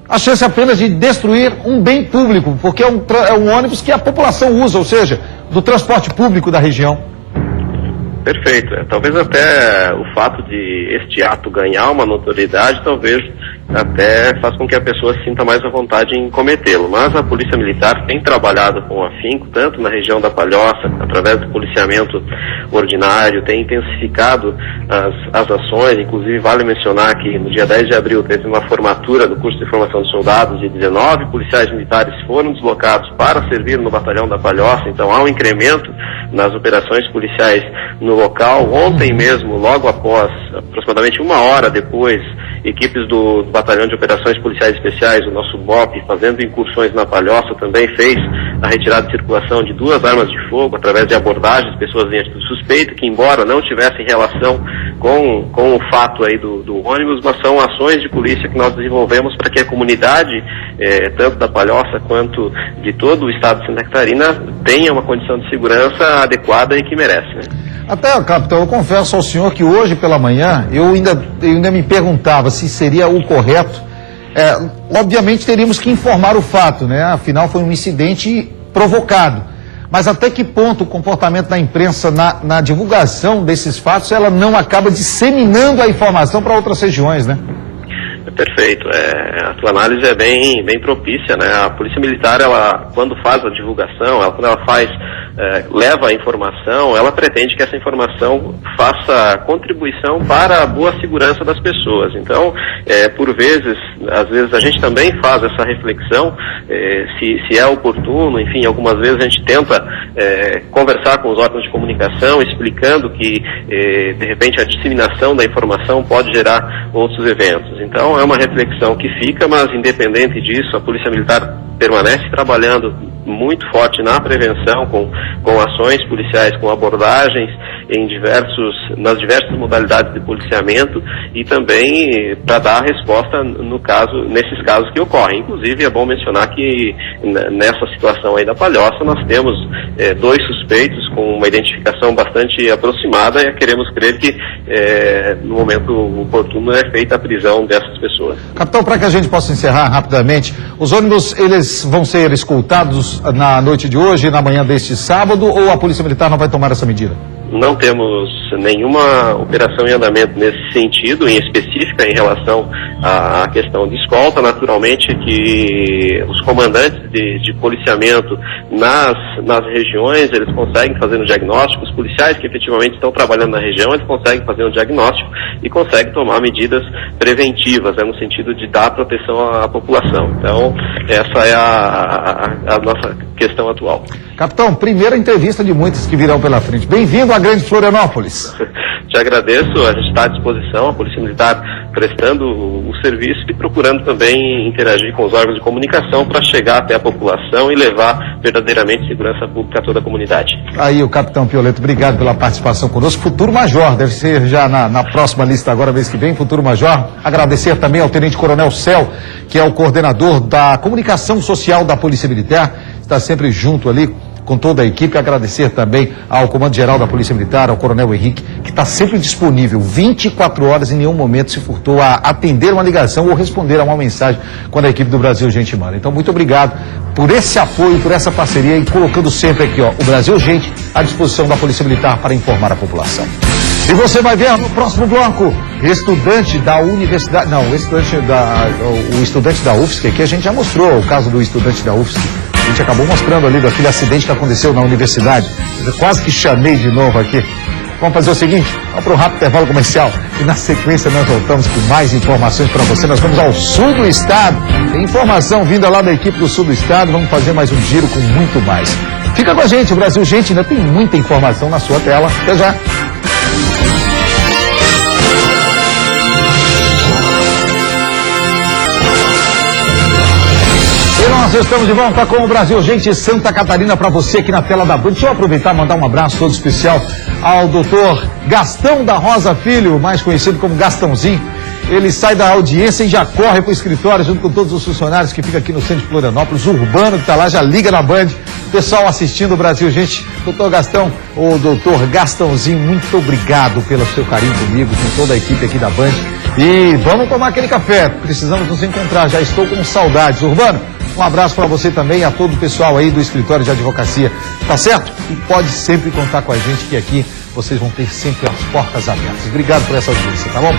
a chance apenas de destruir um bem público, porque é um ônibus que a população usa, ou seja, do transporte público da região. Perfeito. Talvez até o fato de este ato ganhar uma notoriedade, talvez até faz com que a pessoa se sinta mais à vontade em cometê-lo. Mas a Polícia Militar tem trabalhado com afinco, tanto na região da Palhoça, através do policiamento ordinário, tem intensificado as ações. Inclusive, vale mencionar que no dia 10 de abril teve uma formatura do curso de formação de soldados e 19 policiais militares foram deslocados para servir no batalhão da Palhoça. Então há um incremento nas operações policiais no local. Ontem mesmo, logo após, aproximadamente 1 hora depois, equipes do Batalhão de Operações Policiais Especiais, o nosso BOP, fazendo incursões na Palhoça, também fez a retirada de circulação de 2 armas de fogo através de abordagens de pessoas em atitude suspeita, que embora não tivessem relação com o fato aí do ônibus, mas são ações de polícia que nós desenvolvemos para que a comunidade, tanto da Palhoça quanto de todo o estado de Santa Catarina, tenha uma condição de segurança adequada e que merece, né? Até, capitão, eu confesso ao senhor que hoje pela manhã eu ainda me perguntava se seria o correto. Obviamente teríamos que informar o fato, né? Afinal foi um incidente provocado. Mas até que ponto o comportamento da imprensa na divulgação desses fatos, ela não acaba disseminando a informação para outras regiões, né? Perfeito. A tua análise é bem propícia, né? A Polícia Militar, ela, quando faz a divulgação, quando ela faz leva a informação, ela pretende que essa informação faça contribuição para a boa segurança das pessoas. Então, por vezes, às vezes a gente também faz essa reflexão, se é oportuno, enfim, algumas vezes a gente tenta conversar com os órgãos de comunicação, explicando que, de repente, a disseminação da informação pode gerar outros eventos. Então, é uma reflexão que fica, mas independente disso, a Polícia Militar permanece trabalhando muito forte na prevenção, com ações policiais, com abordagens nas diversas modalidades de policiamento e também para dar resposta nesses casos que ocorrem. Inclusive, é bom mencionar que nessa situação aí da Palhoça nós temos 2 suspeitos com uma identificação bastante aproximada e queremos crer que no momento oportuno é feita a prisão dessas pessoas. Capitão, para que a gente possa encerrar rapidamente, os ônibus eles vão ser escoltados na noite de hoje e na manhã deste sábado, ou a Polícia Militar não vai tomar essa medida? Não temos nenhuma operação em andamento nesse sentido, em específica em relação à questão de escolta. Naturalmente que os comandantes de policiamento nas regiões, eles conseguem fazer um diagnóstico, os policiais que efetivamente estão trabalhando na região, eles conseguem fazer um diagnóstico e conseguem tomar medidas preventivas, no sentido de dar proteção à população. Então, essa é a nossa questão atual. Capitão, primeira entrevista de muitas que virão pela frente. Bem-vindo à Grande Florianópolis. Te agradeço, a gente está à disposição, a Polícia Militar prestando o serviço e procurando também interagir com os órgãos de comunicação para chegar até a população e levar verdadeiramente segurança pública a toda a comunidade. Aí o Capitão Pioleto, obrigado pela participação conosco. Futuro Major, deve ser já na próxima lista agora, mês que vem, Futuro Major. Agradecer também ao Tenente Coronel Céu, que é o coordenador da comunicação social da Polícia Militar, está sempre junto ali com toda a equipe. Agradecer também ao Comando-Geral da Polícia Militar, ao Coronel Henrique, que está sempre disponível, 24 horas, em nenhum momento se furtou a atender uma ligação ou responder a uma mensagem quando a equipe do Brasil Gente manda. Então, muito obrigado por esse apoio, por essa parceria e colocando sempre aqui, o Brasil Gente à disposição da Polícia Militar para informar a população. E você vai ver no próximo bloco, estudante da universidade, não, o estudante da UFSC, que a gente já mostrou o caso do estudante da UFSC. A gente acabou mostrando ali daquele acidente que aconteceu na universidade. Eu quase que chamei de novo aqui. Vamos fazer o seguinte, vamos para um rápido intervalo comercial e na sequência nós voltamos com mais informações para você. Nós vamos ao sul do estado, tem informação vinda lá da equipe do sul do estado, vamos fazer mais um giro com muito mais. Fica com a gente, o Brasil Gente ainda tem muita informação na sua tela. Até já. E nós estamos de volta com o Brasil Gente Santa Catarina para você aqui na tela da Band. Deixa eu aproveitar e mandar um abraço todo especial ao doutor Gastão da Rosa Filho, mais conhecido como Gastãozinho. Ele sai da audiência e já corre para o escritório junto com todos os funcionários que ficam aqui no centro de Florianópolis. O Urbano que está lá já liga na Band. Pessoal assistindo o Brasil Gente. Doutor Gastão, o doutor Gastãozinho, muito obrigado pelo seu carinho comigo, com toda a equipe aqui da Band. E vamos tomar aquele café. Precisamos nos encontrar. Já estou com saudades. Urbano, um abraço para você também e a todo o pessoal aí do escritório de advocacia, tá certo? E pode sempre contar com a gente que aqui vocês vão ter sempre as portas abertas. Obrigado por essa audiência, tá bom?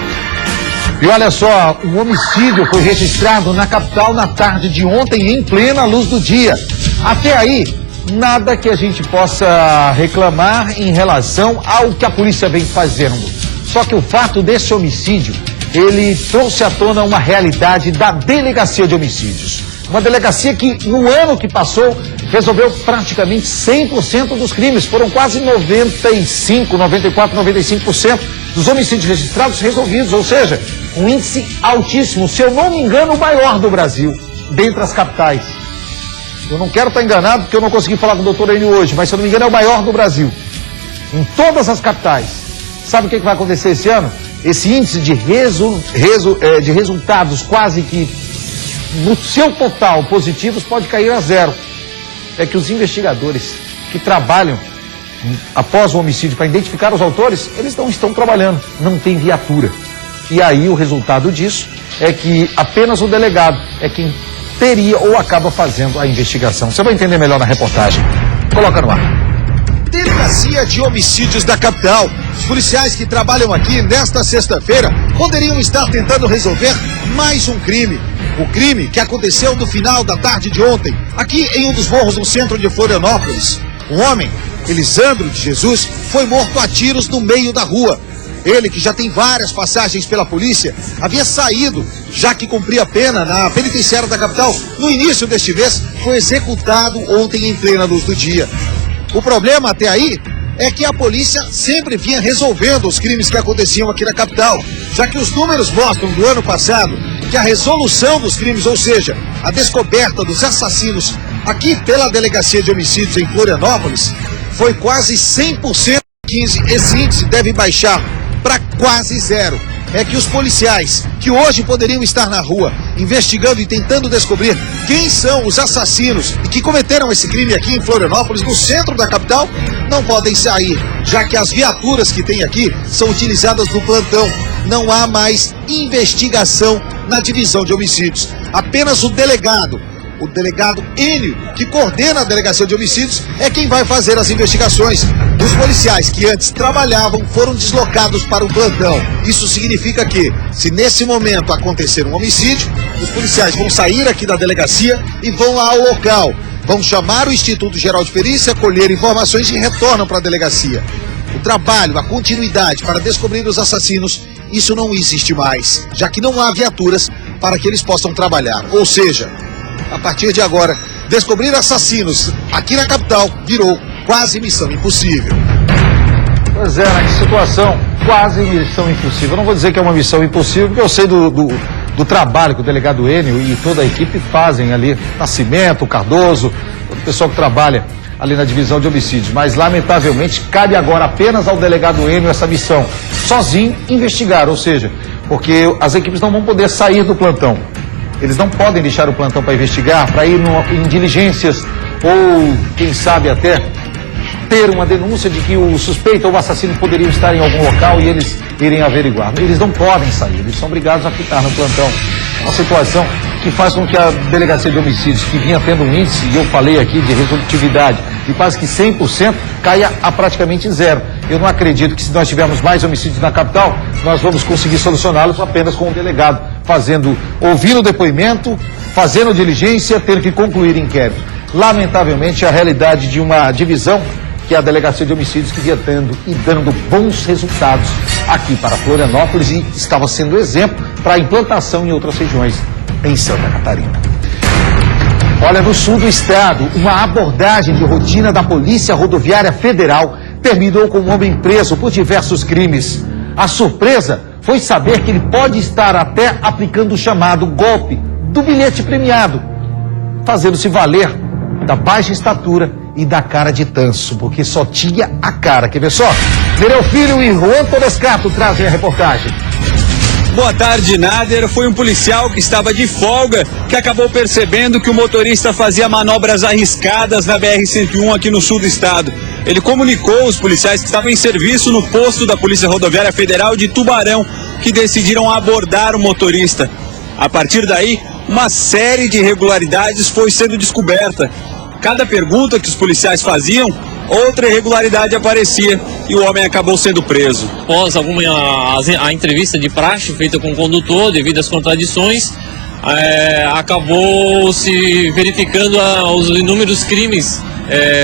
E olha só, um homicídio foi registrado na capital na tarde de ontem, em plena luz do dia. Até aí, nada que a gente possa reclamar em relação ao que a polícia vem fazendo. Só que o fato desse homicídio, ele trouxe à tona uma realidade da Delegacia de Homicídios. Uma delegacia que, no ano que passou, resolveu praticamente 100% dos crimes. Foram quase 95%, 94%, 95% dos homicídios registrados resolvidos. Ou seja, um índice altíssimo, se eu não me engano, o maior do Brasil, dentre as capitais. Eu não quero estar enganado, porque eu não consegui falar com o doutor Enio hoje, mas se eu não me engano é o maior do Brasil. Em todas as capitais. Sabe o que vai acontecer esse ano? Esse índice de resultados quase que no seu total positivos pode cair a zero. É que os investigadores que trabalham após o homicídio para identificar os autores, eles não estão trabalhando, não tem viatura. E aí o resultado disso é que apenas o delegado é quem teria ou acaba fazendo a investigação. Você vai entender melhor na reportagem. Coloca no ar. Delegacia de Homicídios da capital. Os policiais que trabalham aqui nesta sexta-feira poderiam estar tentando resolver mais um crime. O crime que aconteceu no final da tarde de ontem, aqui em um dos morros no centro de Florianópolis. Um homem, Elisandro de Jesus, foi morto a tiros no meio da rua. Ele, que já tem várias passagens pela polícia, havia saído, já que cumpria pena na penitenciária da capital. No início deste mês, foi executado ontem em plena luz do dia. O problema até aí é que a polícia sempre vinha resolvendo os crimes que aconteciam aqui na capital, já que os números mostram do ano passado que a resolução dos crimes, ou seja, a descoberta dos assassinos aqui pela Delegacia de Homicídios em Florianópolis, foi quase 100%. Esse índice deve baixar para quase zero. É que os policiais que hoje poderiam estar na rua investigando e tentando descobrir quem são os assassinos e que cometeram esse crime aqui em Florianópolis, no centro da capital, não podem sair, já que as viaturas que tem aqui são utilizadas no plantão. Não há mais investigação na divisão de homicídios. Apenas o delegado Enio, que coordena a Delegacia de Homicídios, é quem vai fazer as investigações. Os policiais que antes trabalhavam foram deslocados para o plantão. Isso significa que, se nesse momento acontecer um homicídio, os policiais vão sair aqui da delegacia e vão ao local. Vão chamar o Instituto Geral de Perícia, colher informações e retornam para a delegacia. O trabalho, a continuidade para descobrir os assassinos, isso não existe mais, já que não há viaturas para que eles possam trabalhar. Ou seja, a partir de agora, descobrir assassinos aqui na capital virou quase missão impossível. Pois é, né? Que situação, quase missão impossível. Eu não vou dizer que é uma missão impossível, porque eu sei do trabalho que o delegado Enio e toda a equipe fazem ali, Nascimento, Cardoso, o pessoal que trabalha ali na divisão de homicídios. Mas, lamentavelmente, cabe agora apenas ao delegado Enio essa missão, sozinho investigar, ou seja, porque as equipes não vão poder sair do plantão. Eles não podem deixar o plantão para investigar, para ir em diligências ou, quem sabe, até ter uma denúncia de que o suspeito ou o assassino poderiam estar em algum local e eles irem averiguar. Eles não podem sair, eles são obrigados a ficar no plantão. É uma situação que faz com que a Delegacia de Homicídios, que vinha tendo um índice, e eu falei aqui, de resolutividade de quase que 100%, caia a praticamente zero. Eu não acredito que, se nós tivermos mais homicídios na capital, nós vamos conseguir solucioná-los apenas com o delegado ouvindo o depoimento, fazendo diligência, tendo que concluir inquérito. Lamentavelmente, a realidade de uma divisão, que é a Delegacia de Homicídios, que vinha tendo e dando bons resultados aqui para Florianópolis e estava sendo exemplo para a implantação em outras regiões em Santa Catarina. Olha, no sul do estado, uma abordagem de rotina da Polícia Rodoviária Federal terminou com um homem preso por diversos crimes. A surpresa foi saber que ele pode estar até aplicando o chamado golpe do bilhete premiado, fazendo-se valer da baixa estatura e da cara de tanso, porque só tinha a cara. Quer ver só? Nereu Filho e Juan Todescato trazem a reportagem. Boa tarde, Nader. Foi um policial que estava de folga que acabou percebendo que o motorista fazia manobras arriscadas na BR-101 aqui no sul do estado. Ele comunicou aos policiais que estavam em serviço no posto da Polícia Rodoviária Federal de Tubarão, que decidiram abordar o motorista. A partir daí, uma série de irregularidades foi sendo descoberta. Cada pergunta que os policiais faziam, outra irregularidade aparecia e o homem acabou sendo preso. Após a entrevista de praxe feita com o condutor, devido às contradições, acabou se verificando os inúmeros crimes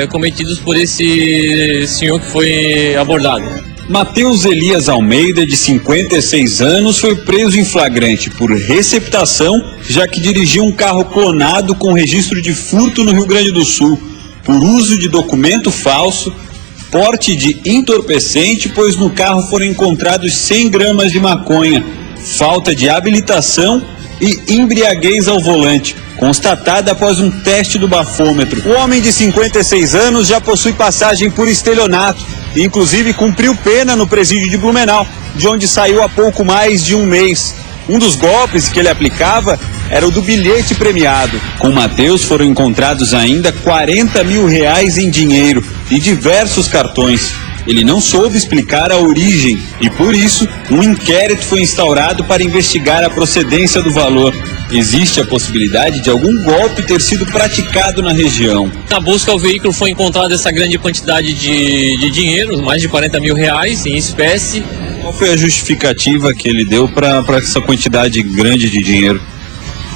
cometidos por esse senhor que foi abordado. Matheus Elias Almeida, de 56 anos, foi preso em flagrante por receptação, já que dirigiu um carro clonado com registro de furto no Rio Grande do Sul, por uso de documento falso, porte de entorpecente, pois no carro foram encontrados 100 gramas de maconha, falta de habilitação e embriaguez ao volante, constatada após um teste do bafômetro. O homem de 56 anos já possui passagem por estelionato e inclusive cumpriu pena no presídio de Blumenau, de onde saiu há pouco mais de um mês. Um dos golpes que ele aplicava era o do bilhete premiado. Com Matheus foram encontrados ainda R$40 mil em dinheiro e diversos cartões. Ele não soube explicar a origem e, por isso, um inquérito foi instaurado para investigar a procedência do valor. Existe a possibilidade de algum golpe ter sido praticado na região. Na busca ao veículo foi encontrada essa grande quantidade de dinheiro, mais de R$40 mil em espécie. Qual foi a justificativa que ele deu para essa quantidade grande de dinheiro?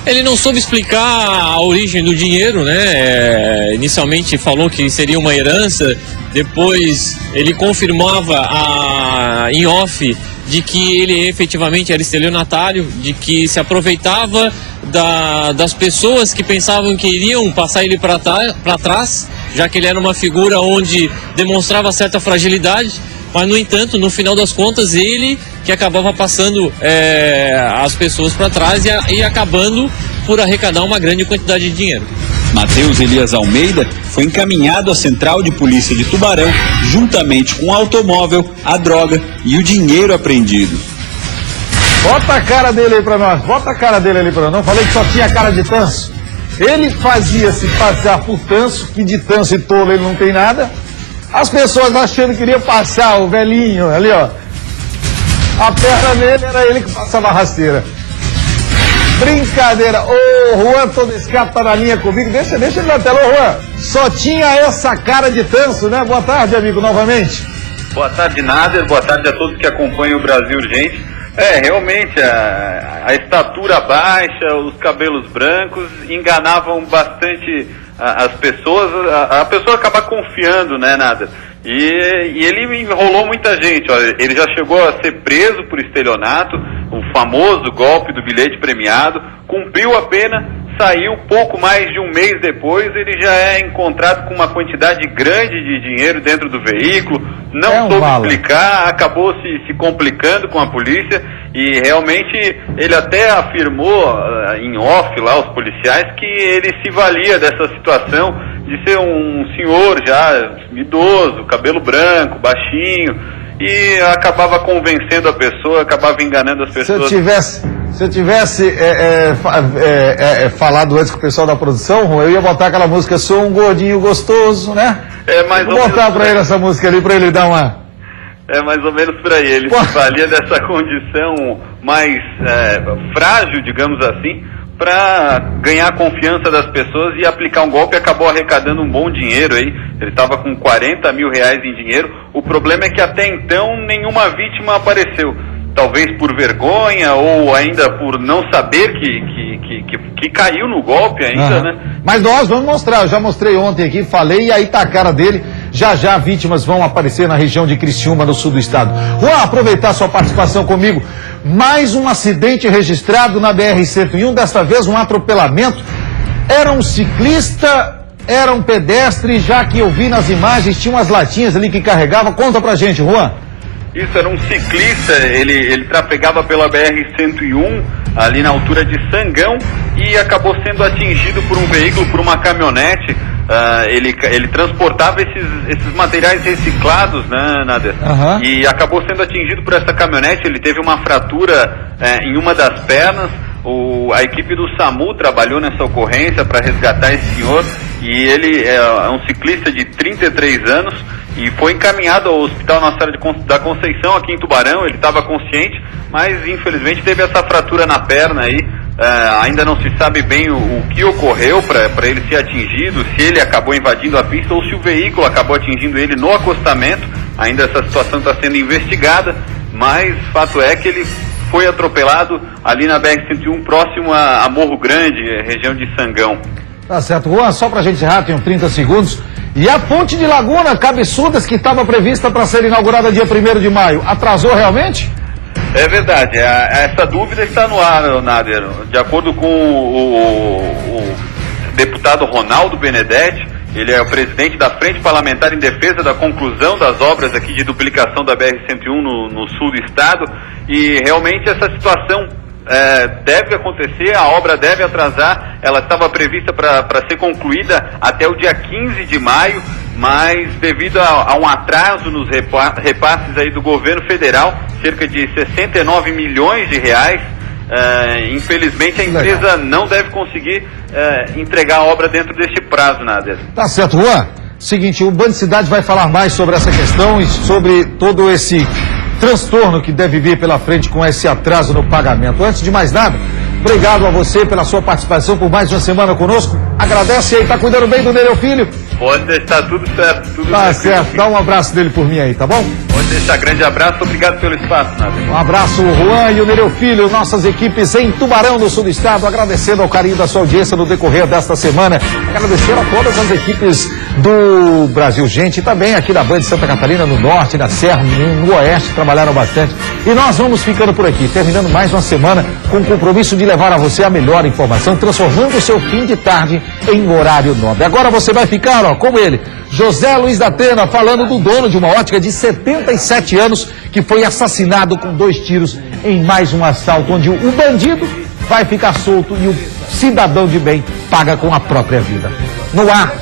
Ele não soube explicar a origem do dinheiro, né? Inicialmente falou que seria uma herança, depois ele confirmava em off de que ele efetivamente era estelionatário, de que se aproveitava das pessoas que pensavam que iriam passar ele para trás, já que ele era uma figura onde demonstrava certa fragilidade, mas no entanto, no final das contas, ele que acabava passando as pessoas para trás e acabando por arrecadar uma grande quantidade de dinheiro. Matheus Elias Almeida foi encaminhado à Central de Polícia de Tubarão, juntamente com o automóvel, a droga e o dinheiro apreendido. Bota a cara dele aí pra nós, bota a cara dele ali pra nós. Não falei que só tinha cara de tanso? Ele fazia se passar por tanso, que de tanso e tolo ele não tem nada. As pessoas achando que iria passar o velhinho ali, ó. A perna dele era ele que passava a rasteira. Brincadeira. Ô, Juan, todo esse cara tá na linha comigo. Deixa ele na tela. Ô, Juan, só tinha essa cara de tanso, né? Boa tarde, amigo, novamente. Boa tarde, Nader. Boa tarde a todos que acompanham o Brasil Urgente. Realmente, a estatura baixa, os cabelos brancos enganavam bastante as pessoas. A pessoa acaba confiando, né, Nader? E ele enrolou muita gente. Olha, ele já chegou a ser preso por estelionato, o famoso golpe do bilhete premiado, cumpriu a pena, saiu pouco mais de um mês depois, ele já é encontrado com uma quantidade grande de dinheiro dentro do veículo, não soube explicar, acabou se complicando com a polícia e realmente ele até afirmou em off lá aos policiais que ele se valia dessa situação de ser um senhor já idoso, cabelo branco, baixinho, e acabava convencendo a pessoa, acabava enganando as pessoas. Se eu tivesse falado antes com o pessoal da produção, eu ia botar aquela música Sou um Gordinho Gostoso, né? Vou botar pra ele essa música ali, pra ele dar uma... É mais ou menos por aí, ele se valia dessa condição mais frágil, digamos assim, para ganhar a confiança das pessoas e aplicar um golpe, acabou arrecadando um bom dinheiro aí. Ele estava com 40 mil reais em dinheiro. O problema é que até então nenhuma vítima apareceu. Talvez por vergonha ou ainda por não saber que caiu no golpe ainda, né? Mas nós vamos mostrar, eu já mostrei ontem aqui, falei, e aí tá a cara dele. Já vítimas vão aparecer na região de Criciúma, no sul do estado. Juan, aproveitar sua participação comigo. Mais um acidente registrado na BR-101, desta vez um atropelamento. Era um ciclista, era um pedestre, já que eu vi nas imagens, tinha umas latinhas ali que carregava. Conta pra gente, Juan. Isso, era um ciclista, ele trafegava pela BR-101, ali na altura de Sangão, e acabou sendo atingido por um veículo, por uma caminhonete. Ele transportava esses materiais reciclados, né, Nader? E acabou sendo atingido por essa caminhonete. Ele teve uma fratura em uma das pernas. A equipe do SAMU trabalhou nessa ocorrência para resgatar esse senhor, e ele é um ciclista de 33 anos e foi encaminhado ao Hospital Nossa Senhora da Conceição, aqui em Tubarão. Ele estava consciente, mas infelizmente teve essa fratura na perna aí. Ainda não se sabe bem o que ocorreu para ele ser atingido, se ele acabou invadindo a pista ou se o veículo acabou atingindo ele no acostamento. Ainda essa situação está sendo investigada, mas fato é que ele foi atropelado ali na BR-101, próximo a Morro Grande, região de Sangão. Tá certo, Juan, só pra gente errar, tem uns 30 segundos. E a ponte de Laguna, Cabeçudas, que estava prevista para ser inaugurada dia 1º de maio, atrasou realmente? É verdade, essa dúvida está no ar, Nader. De acordo com o deputado Ronaldo Benedetti, ele é o presidente da Frente Parlamentar em Defesa da conclusão das obras aqui de duplicação da BR-101 no sul do estado, e realmente essa situação deve acontecer, a obra deve atrasar. Ela estava prevista para ser concluída até o dia 15 de maio, mas devido a um atraso nos repasses aí do governo federal, cerca de 69 milhões de reais, infelizmente a empresa não deve conseguir entregar a obra dentro deste prazo, Nader. Tá certo, Juan. Seguinte, o Band Cidade vai falar mais sobre essa questão e sobre todo esse transtorno que deve vir pela frente com esse atraso no pagamento. Antes de mais nada, obrigado a você pela sua participação por mais uma semana conosco. Agradece aí, tá cuidando bem do Nereu Filho. Pode deixar tudo certo. Tudo Tá tranquilo. certo, dá um abraço dele por mim aí, tá bom? Pode deixar, grande abraço, obrigado pelo espaço, Nader. Um abraço, Juan e o Nereu Filho, nossas equipes em Tubarão, no sul do estado, agradecendo ao carinho da sua audiência no decorrer desta semana, agradecer a todas as equipes do Brasil Gente e também aqui da Band de Santa Catarina, no norte, na Serra, no oeste, trabalharam bastante. E nós vamos ficando por aqui, terminando mais uma semana com o compromisso de levar a você a melhor informação, transformando o seu fim de tarde em horário nobre. Agora você vai ficar, ó, como ele, José Luiz da Atena, falando do dono de uma ótica de 77 anos que foi assassinado com 2 tiros em mais um assalto, onde o bandido vai ficar solto e o cidadão de bem paga com a própria vida. No ar.